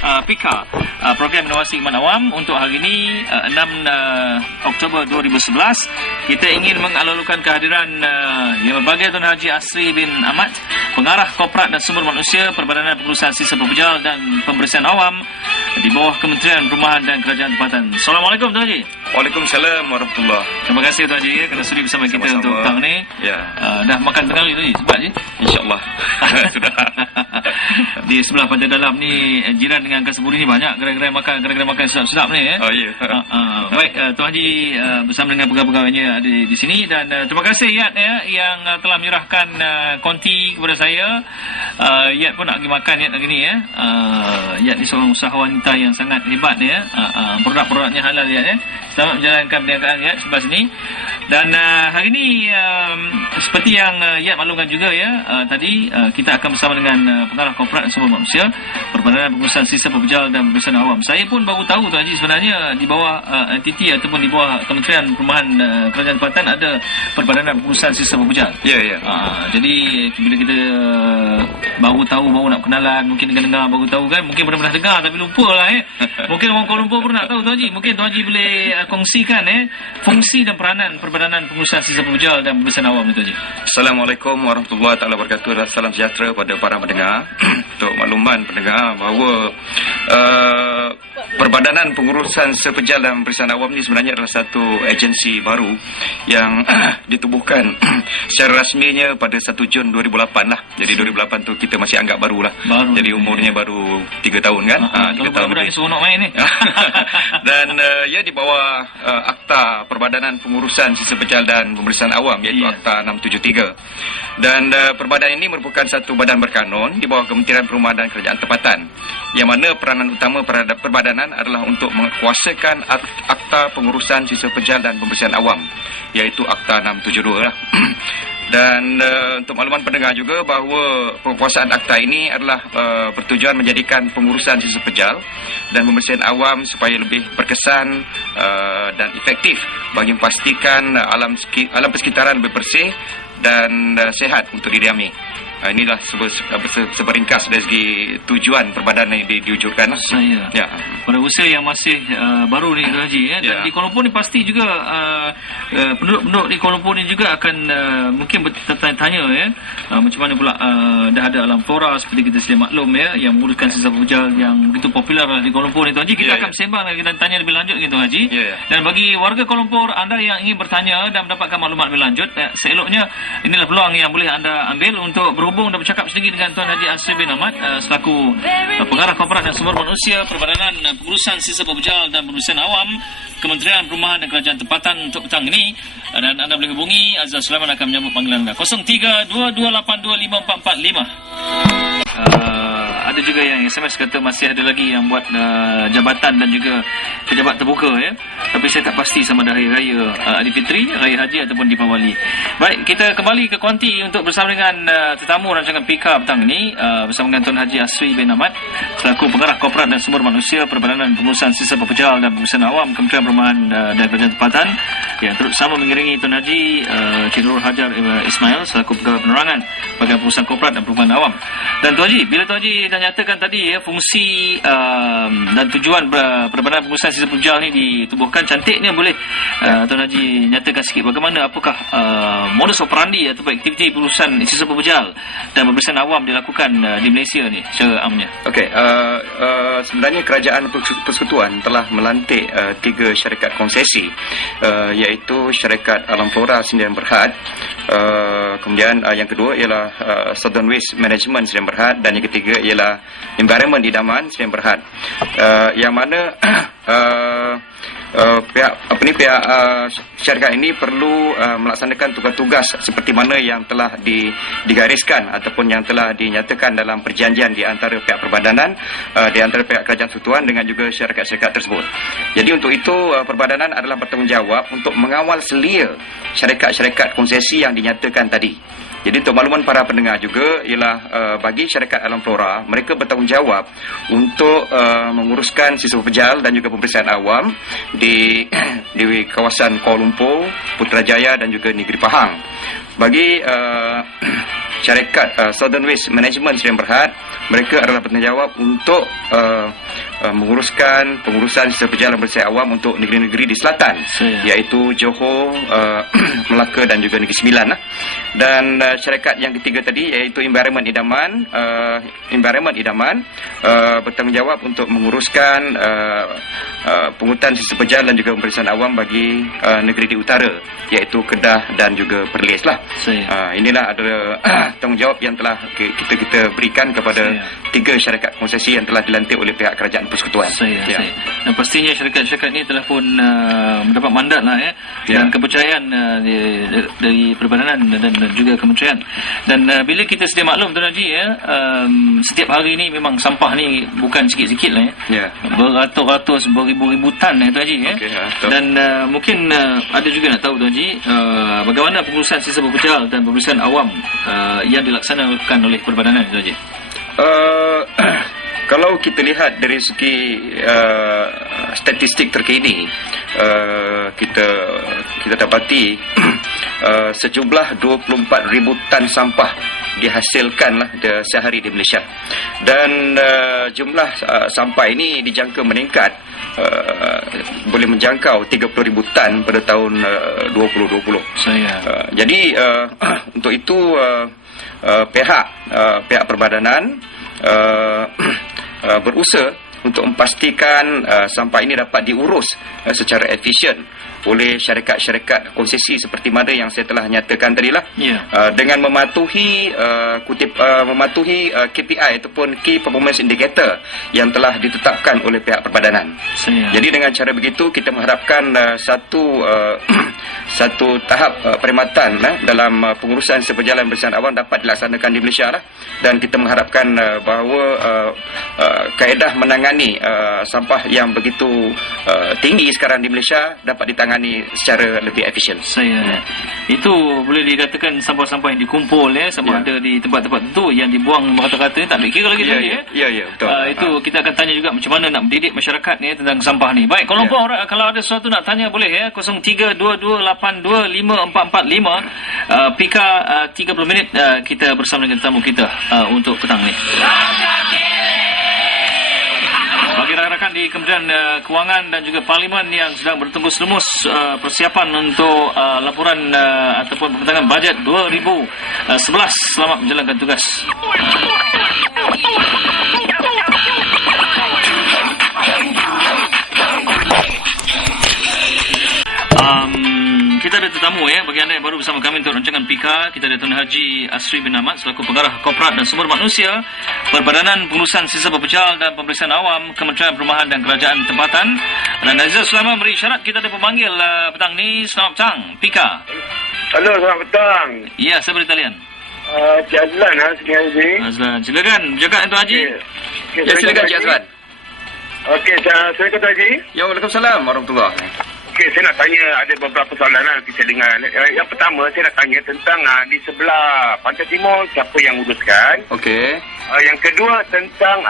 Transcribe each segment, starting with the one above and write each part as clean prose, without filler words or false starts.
PIKA, Program Inovasi Khidmat Awam. Untuk hari ini 6 Oktober 2011, kita ingin mengalulukan kehadiran Yang Berbahagia Tuan Haji Asri bin Ahmad, Pengarah Korporat dan Sumber Manusia Perbadanan Pengurusan Sistem Pepejal dan Pembersihan Awam di bawah Kementerian Perumahan dan Kerajaan Tempatan. Assalamualaikum Tuan Haji. Waalaikumsalam warahmatullahi. Terima kasih Tuan Haji kerana sudi bersama kita untuk petang ni. Ya. Dah makan tengah ni Tuan Haji, sebab je? InsyaAllah. Sudah. Di sebelah pantai dalam ni, jiran dengan Kasburi ni banyak gerai-gerai makan sedap-sedap ni. Oh ya. Baik, Tuan Haji bersama dengan pegawai-pegawainya ada di sini, dan terima kasih Yat yang telah menyerahkan konti kepada saya. Yat pun nak pergi makan Yat hari ni ya. Yat ni seorang usahawan wanita yang sangat hebat ya. Produk-produknya halal Yat ya. Selamat menjalankan perniagaan Yat sebelah sini. Dan hari ini seperti yang Yat maklumkan juga ya, tadi kita akan bersama dengan Pengarah Korporat dan Sumber Manusia Perbadanan Pengurusan Sistem Pepejal dan Pembersihan Awam. Saya pun baru tahu Tuan Haji, sebenarnya di bawah entiti ataupun di bawah Kementerian Perumahan Kerajaan Tempatan ada Perbadanan Pengurusan Sistem Pepejal. Ya. Jadi bila kita baru tahu, baru nak kenalan, mungkin dengar baru tahu kan, mungkin pernah dengar tapi lupa lah Mungkin orang Kuala Lumpur pun nak tahu Tuan Haji. Mungkin Tuan Haji boleh kongsikan fungsi dan peranan Perbadanan Pengurusan Sistem Pepejal dan Pembersihan Awam ni Tuan Haji. Assalamualaikum warahmatullahi wabarakatuh dan salam sejahtera pada para pendengar. Untuk makluman pendengar bahawa Perbadanan Pengurusan Sepejal dan Pembersihan Awam ni sebenarnya adalah satu agensi baru yang ditubuhkan secara rasminya pada 1 Jun 2008 lah. Jadi 2008 tu kita masih anggap baru lah. Jadi umurnya baru 3 tahun kan. 3 tahun budak ni seronok main ni. Dan ia di bawah Akta Perbadanan Pengurusan Sistem Pepejal dan Pembersihan Awam, iaitu Akta 673. Dan perbadanan ini merupakan satu badan berkanun di bawah Kementerian Perumahan dan Kerajaan Tempatan, yang mana peranan utama perbadanan adalah untuk menguasakan Akta Pengurusan Sistem Pepejal dan Pembersihan Awam, iaitu Akta 672 lah. Dan untuk makluman pendengar juga bahawa penguasaan akta ini adalah bertujuan menjadikan pengurusan sistem pepejal dan pembersihan awam supaya lebih berkesan dan efektif bagi memastikan alam persekitaran lebih bersih dan sehat untuk didiami. Inilah seberingkas dari segi tujuan perbadanan yang diwujudkan. Saya pada usia yang masih baru ni Tuan Haji dan di Kuala Lumpur ni pasti juga penduduk-penduduk di Kuala Lumpur ni juga akan mungkin bertanya-tanya macam mana pula dah ada alam flora seperti kita sedia maklum yang menguruskan sistem pepejal yang begitu popular di Kuala Lumpur ni Tuan Haji. Kita akan bersembang dan kita tanya lebih lanjut Tuan Haji. Dan bagi warga Kuala Lumpur, anda yang ingin bertanya dan mendapatkan maklumat lebih lanjut, seeloknya inilah peluang yang boleh anda ambil untuk berhubung dan bercakap sedikit dengan Tuan Haji Asri bin Ahmad selaku Pengarah Korporat dan Sumber Manusia Perbadanan Pengurusan Sistem Pepejal dan Pembersihan Awam, Kementerian Perumahan dan Kerajaan Tempatan untuk petang ini. Dan anda boleh hubungi Azhar Sulaiman akan menyambut panggilan anda 0322825445. Ada juga yang SMS kata masih ada lagi yang buat jabatan dan juga pejabat terbuka tapi saya tak pasti sama ada Hari Raya Aidilfitri, Raya Haji ataupun Deepawali. Baik, kita kembali ke konti untuk bersama dengan tetamu rancangan PIKA petang ini bersama dengan Tuan Haji Asri bin Ahmad selaku Pengarah Korporat dan Sumber Manusia Perbadanan Pengurusan Sistem Pepejal dan Pembersihan Awam, Kementerian Perumahan dan Kerajaan Tempatan, yang turut sama mengiringi Tuan Haji Cik Nurul Hajar Ismail selaku Pegawai Penerangan Bahagian Pengurusan Korporat dan Perumahan Awam. Dan Tuan Haji, bila Tuan Haji dah nyatakan tadi fungsi dan tujuan Perbadanan Pengurusan Sistem Pepejal ni ditubuhkan, cantiknya boleh Tuan Haji nyatakan sikit bagaimana, apakah modus operandi atau aktiviti pengurusan sistem pepejal dan pembersihan awam dilakukan di Malaysia ni secara amnya. Okey, sebenarnya Kerajaan Persekutuan telah melantik 3 syarikat konsesi, iaitu Syarikat Alam Flora Sdn Bhd, kemudian yang kedua ialah Southern Waste Management Sdn Bhd, dan yang ketiga ialah Environment Idaman Sdn Bhd, yang mana pihak syarikat ini perlu melaksanakan tugas-tugas seperti mana yang telah digariskan ataupun yang telah dinyatakan dalam perjanjian di antara pihak perbadanan, di antara pihak Kerajaan Persekutuan dengan juga syarikat-syarikat tersebut. Jadi untuk itu perbadanan adalah bertanggungjawab untuk mengawal selia syarikat-syarikat konsesi yang dinyatakan tadi. Jadi untuk makluman para pendengar juga ialah bagi syarikat Alam Flora, mereka bertanggungjawab untuk menguruskan sistem pepejal dan juga pembersihan awam di kawasan Kuala Lumpur, Putrajaya dan juga Negeri Pahang. Bagi syarikat Southern Waste Management Sdn Bhd, mereka adalah bertanggungjawab untuk menguruskan pengurusan sisa berjalan bersih awam untuk negeri-negeri di selatan, iaitu Johor, Melaka dan juga Negeri Sembilan lah. Dan syarikat yang ketiga tadi iaitu Environment Idaman bertanggungjawab untuk menguruskan pungutan sisa berjalan dan juga pemeriksaan awam bagi negeri di utara, iaitu Kedah dan juga Perlis lah. Inilah adalah tanggungjawab yang telah kita berikan kepada 3 syarikat konsesi yang telah dilantik oleh pihak Kerajaan Persekutuan. Dan pastinya syarikat-syarikat ini telah pun mendapat mandat lah dan kepercayaan dari Perbadanan dan juga kementerian. Dan bila kita sedia maklum Tuan Haji setiap hari ni memang sampah ni bukan sikit-sikit lah beratus-ratus, beribu-ribu tan Tuan Haji dan mungkin ada juga nak tahu Tuan Haji bagaimana pengurusan sisa berpecah dan pemeriksaan awam yang dilaksanakan oleh Perbadanan Tuan Haji. Kalau kita lihat dari segi statistik terkini, kita dapati sejumlah 24,000 tan sampah dihasilkanlah sehari di Malaysia, dan jumlah sampah ini dijangka meningkat, boleh menjangkau 30,000 tan pada tahun 2020. Jadi untuk itu pihak Perbadanan berusaha untuk memastikan sampah ini dapat diurus secara efisien oleh syarikat-syarikat konsesi seperti mana yang saya telah nyatakan tadilah, dengan mematuhi KPI ataupun Key Performance Indicator yang telah ditetapkan oleh pihak Perbadanan. Jadi dengan cara begitu kita mengharapkan satu tahap perkhidmatan dalam pengurusan seberjalan bersama awam dapat dilaksanakan di Malaysia lah, dan kita mengharapkan bahawa kaedah menangani sampah yang begitu tinggi sekarang di Malaysia dapat ditangani secara lebih efisien. Itu boleh dikatakan sampah-sampah yang dikumpul sama ada di tempat-tempat tertentu yang dibuang merata-rata tak ambil kira lagi betul. Itu kita akan tanya juga macam mana nak mendidik masyarakat tentang sampah ni. Baik, kalau kalau ada sesuatu nak tanya boleh 0322825445 Pika 30 minit kita bersama dengan tamu kita untuk petang ni. Bagi rakan-rakan di Kementerian Kewangan dan juga Parlimen yang sedang bertembus lumus persiapan untuk laporan ataupun pembentangan bajet 2011, selamat menjalankan tugas. Kita ada tetamu bagi anda yang baru bersama kami untuk rancangan Pika. Kita ada Tuan Haji Asri bin Ahmad selaku Pengarah Korporat dan Sumber Manusia Perbadanan Pengurusan Sisa Berpecah dan Pemeriksaan Awam Kementerian Perumahan dan Kerajaan Tempatan. Dan Aziz Sulaiman beri isyarat kita ada pemanggil petang ni. Selamat petang Pika. Halo, selamat petang. Ya, saya beri talian. Cik Azlan Azlan, silakan berjaga Tuan Haji. Silakan Cik Azlan. Okey, saya kata Haji. Ya, Waalaikumsalam warahmatullahi. Okey, saya nak tanya ada beberapa soalan kita dengar. Yang pertama saya nak tanya tentang di sebelah Pantai Timur siapa yang uruskan. Okey. Yang kedua tentang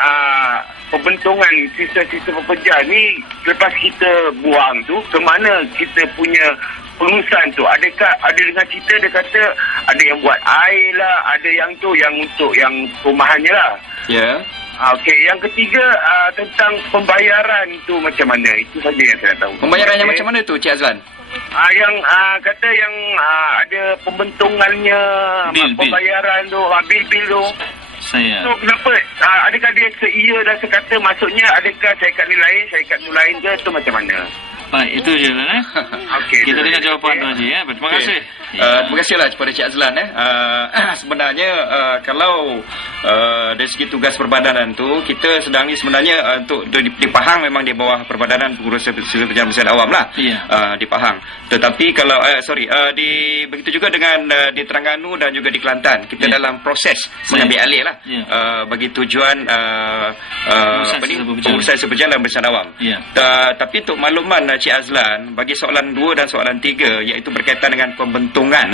pembentungan sisa-sisa pepejah ni lepas kita buang tu ke mana kita punya pengurusan tu? Adakah ada dengan cerita dia kata ada yang buat air lah, ada yang tu yang untuk yang perumahannya lah. Ya. Okey, yang ketiga tentang pembayaran tu macam mana? Itu saja yang saya nak tahu. Pembayaran yang macam mana tu Cik Azlan? Yang kata yang ada pembentungannya, pembayaran tu, bil-bil tu. So kenapa? Adakah dia seia dan sekata, maksudnya adakah syarikat ni lain, syarikat tu lain ke, tu macam mana? Baik, itu je lah. Okay, kita dengar jawapan Tuan Haji. Terima kasih. Terima kasihlah kepada Cik Azlan. Sebenarnya kalau dari segi tugas Perbadanan tu, kita sedang ni sebenarnya untuk di Pahang memang di bawah Perbadanan Pengurusan Sisa Berjalan Bersama Awam lah. Di Pahang. Tetapi kalau begitu juga dengan di Terengganu dan juga di Kelantan, kita dalam proses mengambil alih lah bagi tujuan pengurusan sisa berjalan bersama awam. Tapi untuk makluman Cik Azlan, bagi soalan 2 dan soalan 3 iaitu berkaitan dengan pembentungan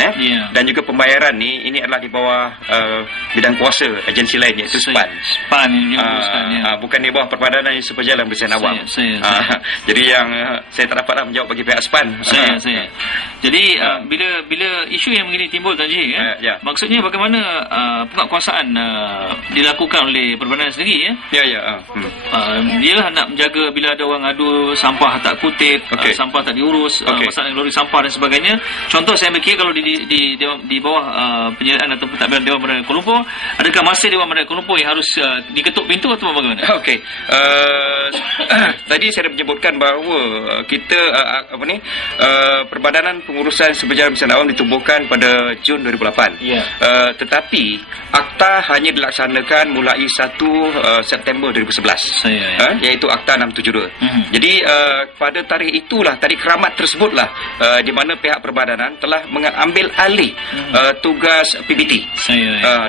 dan juga pembayaran ni, ini adalah di bawah bidang kuasa agensi lain iaitu SPAN. SPAN yang uruskan, bukan di bawah Perbadanan yang Berjalan Bersama Awam. Jadi yang saya tak dapatlah menjawab bagi pihak SPAN. Jadi bila isu yang begini timbul Tuan Haji, maksudnya bagaimana penguatkuasaan dilakukan oleh Perbadanan sendiri Ya, ya. Dia nak menjaga bila ada orang adu sampah tak kutip, sampah tak diurus, masalah lori sampah dan sebagainya. Contoh saya ambil kira kalau di bawah penyelidikan atau pentadbiran Dewan Peradilan Kuala Lumpur, adakah masih Dewan Peradilan Kuala Lumpur yang harus diketuk pintu atau bagaimana? Okey. Tadi saya dah menyebutkan bahawa kita Perbadanan Pengurusan Seberjalan Pemeriksaan Awam ditubuhkan pada Jun 2008. Ya. Tetapi akta hanya dilaksanakan mulai 1 September 2011. Iaitu Akta 672. Jadi pada tarikh itulah, tarikh keramat tersebutlah di mana pihak perbadanan telah mengambil alih tugas PBT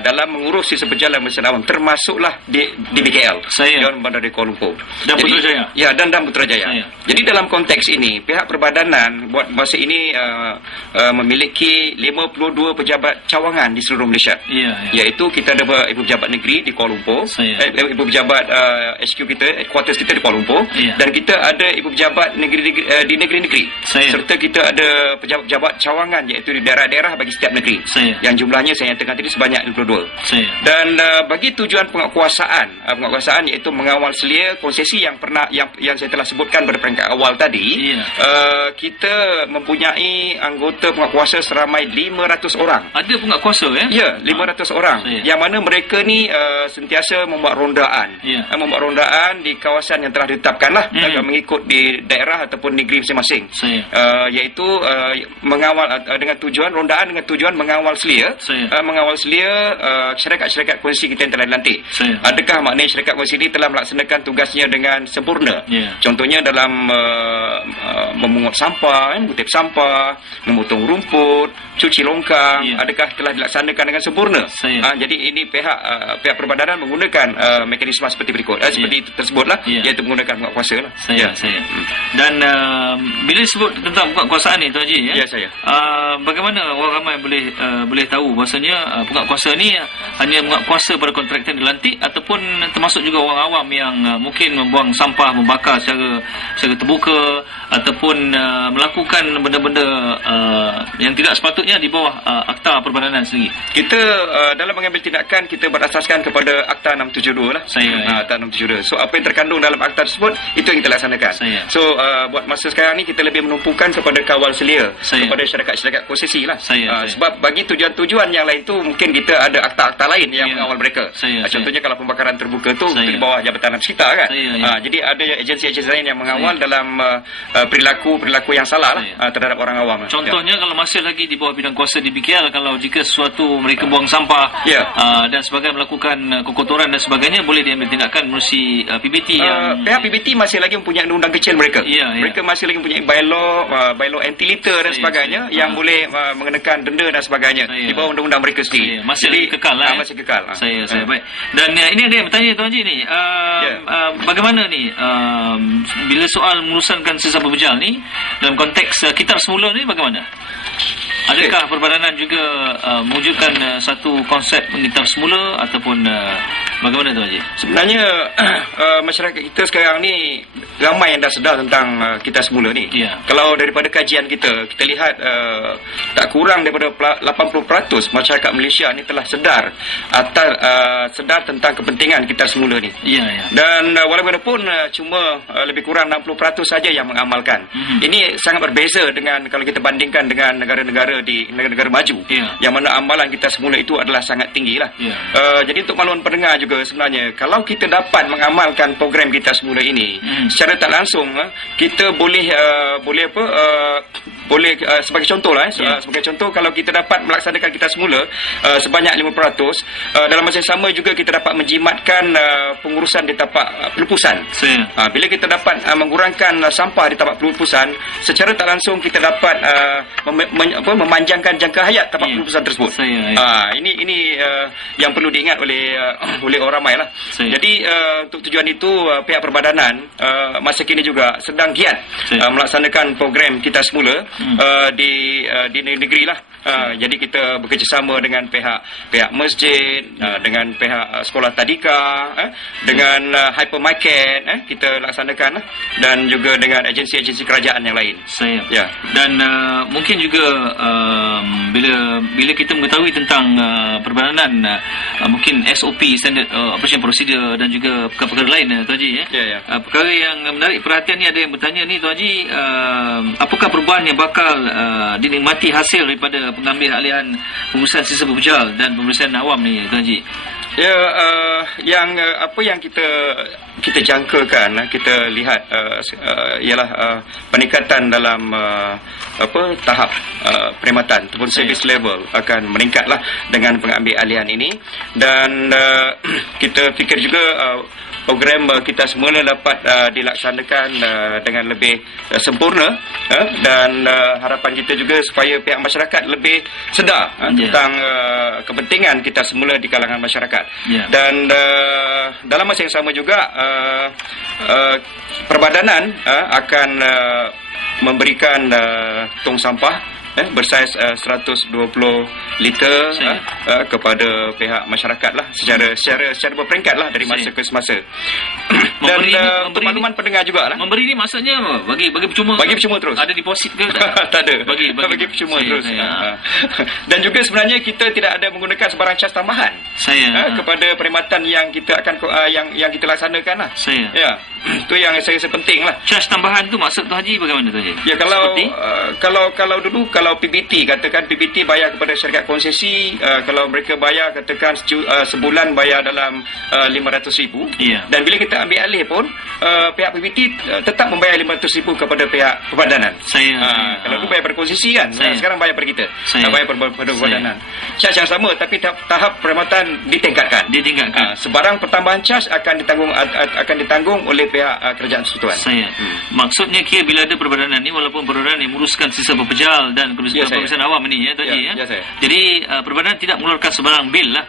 dalam mengurus sistem berjalan pemeriksaan awam, termasuklah di BKL, Dewan Bandar di Kuala Lumpur dan Putrajaya. Ya, dan Putrajaya. Jadi dalam konteks ini pihak perbadanan buat masa ini memiliki 52 pejabat cawangan di seluruh Malaysia. Iaitu kita ada ibu pejabat negeri di Kuala Lumpur, ibu pejabat HQ kita, headquarters kita di Kuala Lumpur, dan kita ada ibu pejabat di negeri-negeri, serta kita ada pejabat-pejabat cawangan iaitu di daerah-daerah bagi setiap negeri, yang jumlahnya saya nyatakan tadi sebanyak 52. Dan bagi tujuan penguatkuasaan iaitu mengawal selia konsesi yang saya telah sebutkan pada peringkat awal tadi, kita mempunyai anggota penguatkuasa seramai 500 orang. Ada penguatkuasa Ya, 500 orang, yang mana mereka ni sentiasa membuat rondaan, di kawasan yang telah ditetapkanlah, mengikut di daerah ataupun negeri masing-masing, iaitu mengawal dengan tujuan mengawal selia, syarikat-syarikat konsi kita yang telah dilantik. Adakah maknanya syarikat konsi ini telah melaksanakan tugasnya dengan sempurna? Contohnya dalam memungut sampah, mengutip sampah, memotong rumput, cuci longkang, adakah telah dilaksanakan dengan sempurna? Jadi ini pihak perbadanan menggunakan mekanisme seperti berikut, seperti tersebutlah, iaitu menggunakan penguatkuasa lah. Dan bila disebut tentang penguatkuasaan ni, Tuan Haji, bagaimana orang ramai boleh tahu bahasanya penguatkuasa ni hanya menguatkuasa pada kontraktor yang dilantik, ataupun termasuk juga orang awam yang mungkin membuang sampah, membakar secara terbuka, ataupun melakukan benda-benda yang tidak sepatutnya di bawah Akta Perbadanan sendiri. Kita dalam mengambil tindakan, kita berasaskan kepada Akta 672 lah. Akta 672. So apa yang terkandung dalam akta tersebut, itu yang kita laksanakan. So buat masa sekarang ni kita lebih menumpukan kepada kawal selia, kepada syarikat-syarikat konsesi lah. Sebab bagi tujuan-tujuan yang lain tu mungkin kita ada akta-akta lain yang mengawal mereka. Contohnya kalau pembakaran terbuka tu itu di bawah Jabatan Sekitar kan. Jadi ada agensi-agensi lain yang mengawal dalam perilaku yang salah lah terhadap orang awam. Contohnya kalau masih lagi di bawah bidang kuasa di BKL, kalau jika sesuatu mereka buang sampah dan sebagainya, melakukan kekotoran dan sebagainya, boleh diambil tindakan menerusi PBT yang pihak PBT masih lagi mempunyai undang-undang kecil mereka. Mereka masih lagi mempunyai bylaw anti-litter dan sebagainya yang boleh mengenakan denda dan sebagainya di bawah undang-undang mereka sendiri. Masih lagi kekal lah. Masih kekal. Baik. Dan ini ada yang bertanya Tuan Haji ni, bagaimana ni bila soal mengurusankan sisa berberjal ni dalam konteks kitab semula ni, bagaimana? Adakah perbadanan juga mewujudkan satu konsep kitab semula, ataupun bagaimana Tuan Haji? Sebenarnya masyarakat kita sekarang ni ramai yang dah sedar tentang kitab semula ni. Kalau daripada kajian kita lihat tak kurang daripada 80% masyarakat Malaysia ni telah sedar tentang kepentingan kitab semula ni. Dan walaupun cuma lebih kurang 60% saja yang mengamalkan. Ini sangat berbeza dengan kalau kita bandingkan dengan negara-negara di negara-negara maju, yang mana amalan kita semula itu adalah sangat tinggi lah. Jadi untuk makluman pendengar juga, sebenarnya kalau kita dapat mengamalkan program kita semula ini secara tak langsung, kita boleh sebagai contoh lah, sebagai contoh, kalau kita dapat melaksanakan kita semula sebanyak 5%, dalam masa yang sama juga kita dapat menjimatkan pengurusan di tapak pelupusan. Bila kita dapat mengurangkan sampah di tapak pelupusan, secara tak langsung kita dapat memanjangkan jangka hayat tapak pelupusan tersebut. Ini yang perlu diingat oleh orang ramai lah. Jadi untuk tujuan itu pihak perbadanan masa kini juga sedang giat melaksanakan program kita semula, di negeri lah. Jadi kita bekerjasama dengan pihak masjid, dengan pihak sekolah tadika, dengan hypermarket kita laksanakan lah, dan juga dengan agensi-agensi kerajaan yang lain. Saya. Ya. Dan mungkin juga bila kita mengetahui tentang perbadanan mungkin SOP, standard operation procedure, dan juga perkara-perkara lain, Tuan Haji, Ya. perkara yang menarik perhatian ni, ada yang bertanya ni, Tuan Haji, apakah perubahan yang bakal dinikmati hasil daripada pengambil alihan pengurusan sisa berpejal dan pemeriksaan awam ni, Tuan Haji? Ya, apa yang kita jangkakan, kita lihat ialah peningkatan dalam tahap perkhidmatan ataupun service level akan meningkatlah dengan pengambil alihan ini, dan kita fikir juga program kita semula dapat dilaksanakan dengan lebih sempurna, dan harapan kita juga supaya pihak masyarakat lebih sedar tentang kepentingan kita semula di kalangan masyarakat. Dan dalam masa yang sama juga perbadanan akan memberikan tong sampah bersaiz 120 liter kepada pihak masyarakat lah, secara berperingkat lah dari masa ke semasa. Dan untuk makluman pendengar juga lah. Memberi ni maksudnya bagi percuma? Bagi percuma terus. Ada deposit ke tak? Tak ada. Bagi percuma terus. Dan juga sebenarnya kita tidak ada menggunakan sebarang cas tambahan kepada perkhidmatan yang kita akan yang kita laksanakan lah. Ya. Itu yang saya rasa penting lah. Cas tambahan tu maksud Tuan Haji bagaimana, Tuan Haji? Ya, kalau dulu, kalau PBT, katakan PBT bayar kepada syarikat konsesi, kalau mereka bayar katakan sebulan bayar dalam 500,000, dan bila kita ambil alih pun pihak PBT tetap membayar 500,000 kepada pihak perbadanan. Kalau dulu bayar pada konsesi kan, sekarang bayar pada kita, bayar pada perbadanan. Cas yang sama, tapi tahap perkhidmatan ditingkatkan. Sebarang pertambahan cas akan ditanggung oleh pihak kerajaan persekutuan. Maksudnya kira bila ada perbadanan ni, walaupun perbadanan yang menguruskan sisa berpejal dan pemeriksaan awam ni, Tuan Haji, jadi perbadanan tidak mengeluarkan sebarang bil lah,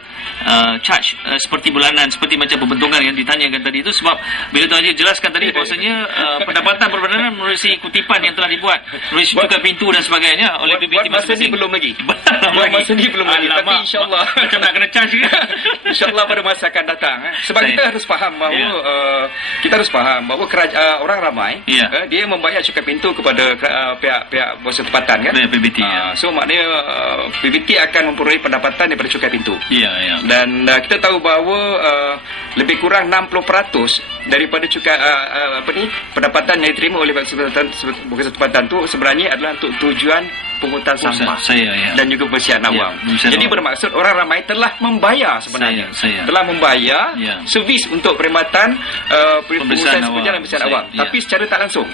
charge seperti bulanan, seperti macam pembentungan yang ditanyakan tadi itu. Sebab bila Tuan Haji jelaskan tadi bahawasanya pendapatan perbadanan melalui kutipan yang telah dibuat, melalui cukai pintu dan sebagainya oleh PBT masing-masing. Belum lagi. Masa ni belum lagi. Tapi insyaAllah macam nak kena charge juga. InsyaAllah pada masa akan datang. Sebab kita harus faham bahawa orang ramai dia membayar cukai pintu kepada pihak berkuasa tempatan kan. PBT. So maknanya PBT akan memperoleh pendapatan daripada cukai pintu. Dan kita tahu bahawa lebih kurang 60% daripada cukai pendapatan yang diterima oleh berkuasa tempatan tu sebenarnya adalah untuk tujuan pungutan sampah dan juga pembersihan awam. Jadi bermaksud orang ramai telah membayar sebenarnya. Telah membayar servis untuk perkhidmatan pembersihan dan pembersihan awam. Tapi secara tak langsung.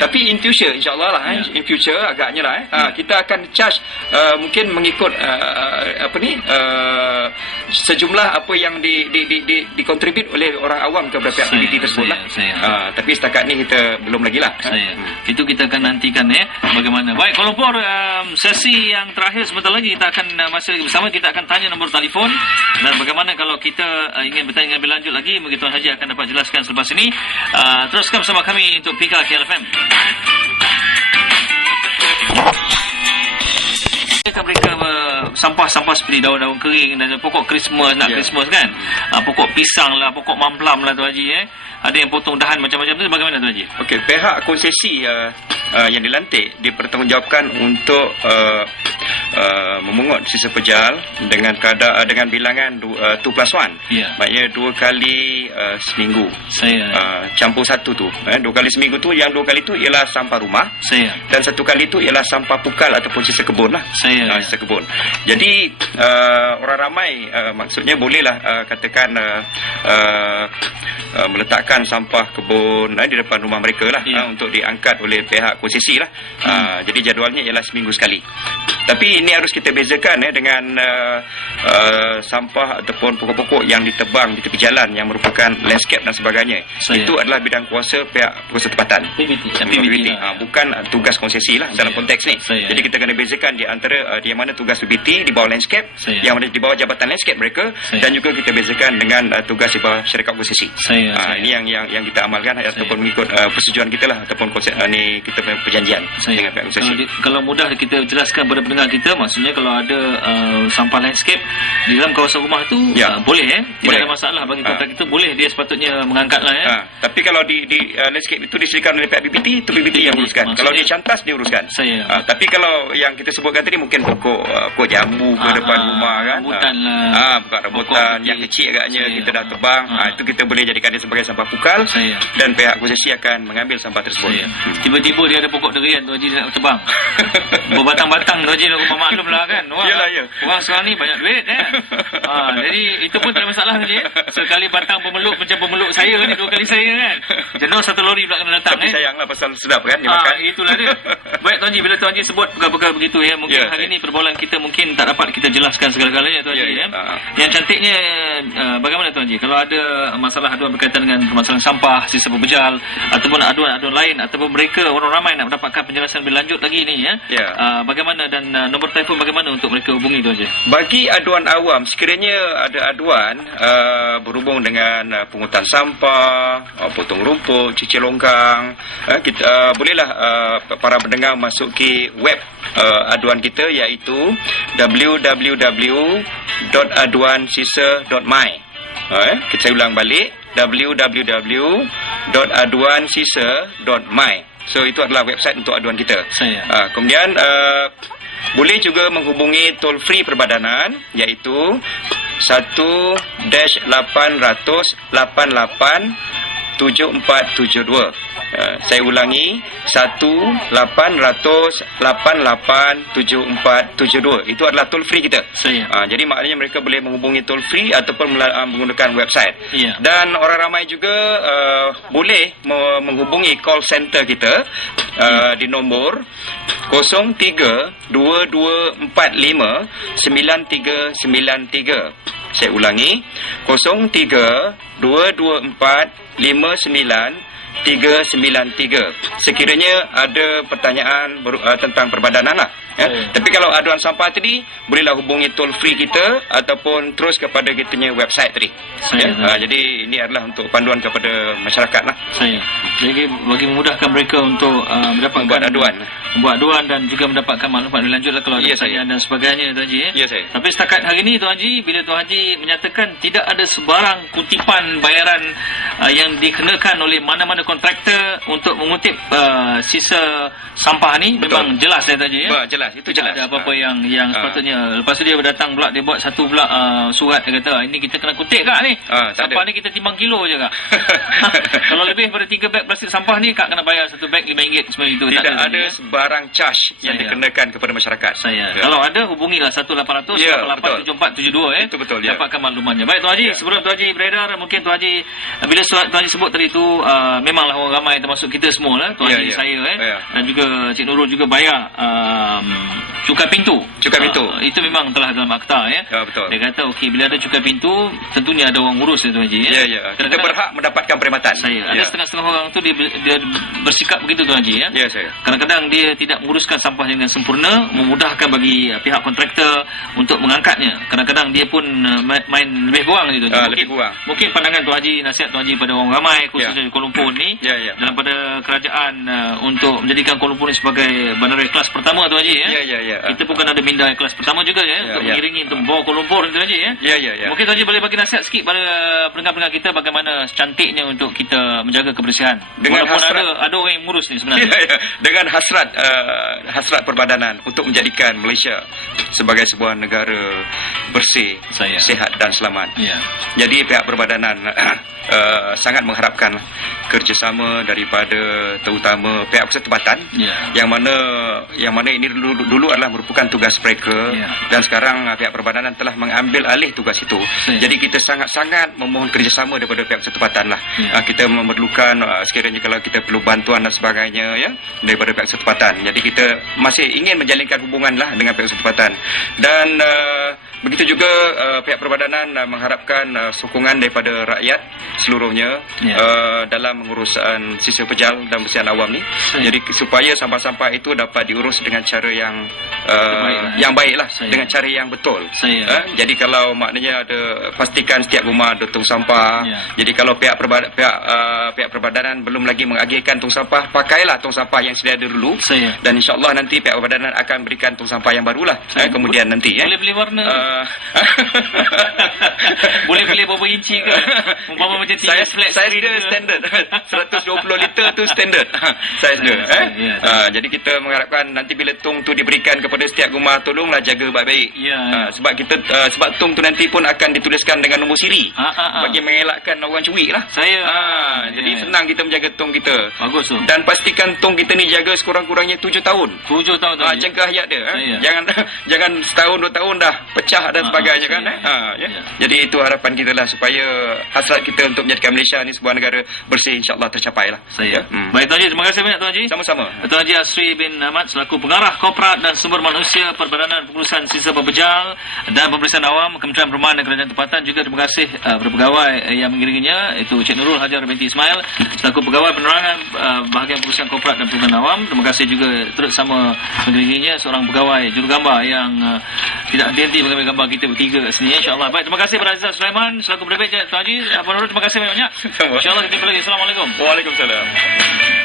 Tapi in future, insyaAllah lah, in future agaknya lah, kita akan charge mungkin mengikut sejumlah apa yang dikontribute oleh orang awam kepada pihak PBT tersebut lah. Tapi setakat ni kita belum lagi lah. Itu kita akan nantikan bagaimana. Baik, Kuala Lumpur, sesi yang terakhir sebentar lagi kita akan masih bersama. Kita akan tanya nombor telefon, dan bagaimana kalau kita ingin bertanya lebih lanjut lagi, mungkin Tuan Haji akan dapat jelaskan selepas ini. Teruskan bersama kami untuk Pika KLFM. Mereka sampah-sampah seperti daun-daun kering dan pokok Christmas, Christmas kan, pokok pisang lah, pokok mamplam lah, Tuan Haji, ada yang potong dahan macam-macam tu, bagaimana, Tuan Haji? Okey, pihak konsesi yang dilantik dipertanggungjawabkan untuk memungut sisa pejal dengan bilangan 2+1. Maksudnya 2 kali seminggu. Campur satu tu. 2 kali seminggu tu, yang 2 kali tu ialah sampah rumah. Dan 1 kali tu ialah sampah pukal ataupun sisa kebun lah. Sisa kebun. Jadi orang ramai maksudnya bolehlah katakan meletakkan sampah kebun di depan rumah mereka lah, untuk diangkat oleh pihak konsesi lah. Jadi jadualnya ialah seminggu sekali. Tapi ini harus kita bezakan dengan sampah ataupun pokok-pokok yang ditebang di tepi jalan yang merupakan landscape dan sebagainya. Itu adalah bidang kuasa pihak kuasa tempatan. PBT. Bukan tugas konsesi lah dalam konteks ni. Jadi kita kena bezakan di antara yang mana tugas PBT di bawah landscape, yang mana di bawah jabatan landscape mereka, dan juga kita bezakan dengan tugas di bawah syarikat konsesi. Ini yang kita amalkan ataupun mengikut persetujuan kita lah ataupun konsep ni kita punya perjanjian dengan pihak konsesi. Kalau mudah kita jelaskan kepada pendengar kita, maksudnya kalau ada sampah landscape di dalam kawasan rumah tu boleh tidak ada masalah bagi kontrak kita, boleh dia sepatutnya mengangkatlah tapi kalau di landscape itu disediakan oleh pihak PBT, itu PBT yang uruskan. Kalau dia cantas dia uruskan. Tapi kalau yang kita sebutkan tadi mungkin pokok jambu ke depan rumah kan, rambutan lah, bukan rambutan yang kecil agaknya kita dah tebang, itu kita boleh jadikan dia sebagai sampah pukal dan pihak konsesi akan mengambil sampah tersebut. Tiba-tiba dia ada pokok durian tu Haji nak tebang berbatang-batang tu Haji, rumah maklum lah kan. Orang sekarang ni banyak duit kan. Jadi itu pun tak ada masalah Haji. Sekali batang pemeluk macam pemeluk saya ni, 2 kali saya kan, jenuh 1 lori pula kena datang. Tapi sayanglah pasal sedap kan dia makan. Itulah dia. Baik Tuan Haji, bila Tuan Haji sebut perkara-perkara begitu mungkin hari ni perbualan kita mungkin tak dapat kita jelaskan segala-galanya Tuan Haji. Yang cantiknya bagaimana Tuan Haji kalau ada masalah aduan berkaitan dengan permasalahan sampah, sisa pembejal ataupun aduan-aduan lain, ataupun mereka orang ramai nak mendapatkan penjelasan lebih lanjut lagi ni bagaimana, dan nombor telefon bagaimana untuk mereka hubungi Tuan Haji? Bagi aduan awam, sekiranya ada aduan berhubung dengan pungutan sampah, potong rumput, cuci longgang, kita bolehlah para pendengar masuki web aduan kita, iaitu www.aduansisa.my. Kita ulang balik, www.aduansisa.my. So itu adalah website untuk aduan kita. Kemudian boleh juga menghubungi toll free perbadanan, iaitu 1-800-88-7472. Saya ulangi, 1-800-88-7472. Itu adalah toll free kita. Jadi maknanya mereka boleh menghubungi toll free ataupun menggunakan website. Dan orang ramai juga boleh menghubungi call center kita di nombor 03-2245-9393. Saya ulangi, 03-2245-9393. Sekiranya ada pertanyaan tentang perbadanan lah. Tapi kalau aduan sampah tadi, bolehlah hubungi toll free kita ataupun terus kepada kita punya website tadi. Jadi ini adalah untuk panduan kepada masyarakat lah. Jadi bagi memudahkan mereka untuk mendapatkan membuat aduan dan juga mendapatkan maklumat lebih lanjut lah kalau ada pertanyaan dan sebagainya Tuan Haji. Tapi setakat hari ini Tuan Haji, bila Tuan Haji menyatakan tidak ada sebarang kutipan bayaran yang dikenakan oleh mana-mana kontraktor untuk mengutip sisa sampah ni, memang jelas Tuan Haji jelas, itu jelas. Tidak ada apa-apa yang sepatutnya. Lepas tu dia datang pula, dia buat satu pula surat, dia kata ini kita kena kutip kak ni. Sampah ni kita timbang kilo je kak. Kalau lebih daripada 3 beg plastik sampah ni, kak kena bayar 1 beg RM5 seperti itu. Tidak ada sebarang charge yang dikenakan kepada masyarakat. Kalau ada, hubungilah 1-800-88-7472 Itu betul, dapatkan maklumannya. Baik Tuan Haji, sebelum Tuan Haji beredar, mungkin Tuan Haji, bila Tuan Haji sebut tadi tu, memanglah orang ramai termasuk kita semua lah, Tuan Haji, saya dan juga Cik Nurul juga bayar cukai pintu. Itu memang telah dalam akta betul. Dia kata okey, bila ada cukai pintu, tentunya ada orang urus Tuan Haji. Kita berhak mendapatkan perkhidmatan. Ada setengah-setengah orang tu dia bersikap begitu Tuan Haji Kadang-kadang dia tidak menguruskan sampah dengan sempurna, memudahkan bagi pihak kontraktor untuk mengangkatnya. Kadang-kadang dia pun main lebih kurang gitu. Mungkin pandangan Tuan Haji, nasihat Tuan Haji pada orang ramai khususnya di Kuala Lumpur ni, dalam pada kerajaan untuk menjadikan Kuala Lumpur ni sebagai bandar kelas pertama Tuan Haji Kita bukan ada minda kelas pertama juga untuk mengiringi untuk membawa Kuala Lumpur Tuan Haji Mungkin Tuan Haji boleh bagi nasihat sikit pada pendengar-pendengar kita bagaimana cantiknya untuk kita menjaga kebersihan. Walaupun ada orang yang mengurus ni sebenarnya. Dengan hasrat perbadanan untuk menjadikan Malaysia sebagai sebuah negara bersih, sihat dan selamat. Jadi pihak perbadanan sangat mengharapkan kerjasama daripada terutama pihak pusat tempatan yang mana ini dulu adalah merupakan tugas mereka dan sekarang pihak perbadanan telah mengambil alih tugas itu. Jadi kita sangat-sangat memohon kerjasama daripada pihak pusat tempatan lah. Kita memerlukan sekiranya kalau kita perlu bantuan dan sebagainya ya daripada pihak pusat tempatan. Jadi kita masih ingin menjalinkan hubungan lah dengan pihak pusat tempatan. Dan begitu juga pihak perbadanan mengharapkan sokongan daripada rakyat seluruhnya dalam mengurusan sisa pejal dan bersihan awam ni. Jadi supaya sampah-sampah itu dapat diurus dengan cara yang baiklah, dengan cara yang betul. Jadi kalau maknanya ada pastikan setiap rumah ada tong sampah. Jadi kalau pihak perbadanan belum lagi mengagihkan tong sampah, pakailah tong sampah yang sedia ada dulu. Dan insya-Allah nanti pihak perbadanan akan berikan tong sampah yang barulah kemudian nanti boleh beli warna boleh beli berapa inci ke? Umpama macam saya ada standard 120 liter tu standard saya ada jadi kita mengharapkan nanti bila tong tu diberikan kepada setiap rumah, tolonglah jaga baik-baik sebab tong tu nanti pun akan dituliskan dengan nombor siri bagi mengelakkan orang curi lah. Jadi senang kita menjaga tong kita. Bagus tu. Dan pastikan tong kita ni jaga sekurang-kurangnya 7 tahun. 7 tahun tadi. Jangka hayat dia. Jangan setahun 2 tahun dah pecah dan sebagainya kan. Jadi itu harapan kita lah supaya hasrat kita untuk menjadikan Malaysia ni sebuah negara bersih insya-Allah tercapai lah. Baik Tuan Haji, terima kasih banyak Tuan Haji. Sama-sama. Tuan Haji Asri bin Ahmad selaku Pengarah Korporat dan Sumber Manusia Perbadanan Pengurusan Sisa Pepejal dan Pemeriksaan Awam Kementerian Perumahan dan Kerajaan Tempatan. Juga terima kasih kepada pegawai yang mengiringinya, itu Cik Nurul Hajar binti Ismail selaku Pegawai Penerangan Bahagian Pengurusan Korporat dan Perhubungan Awam. Terima kasih juga turut sama mengiringinya seorang pegawai jurugambar yang tidak henti-henti mengambil gambar kita bertiga kat sini insya-Allah. Baik, terima kasih kepada Azizah Sulaiman selaku Penerbit Tuan Haji. Tuan Nurul, terima kasih banyak-banyak. Insya-Allah kita jumpa lagi. Assalamualaikum. Waalaikumsalam.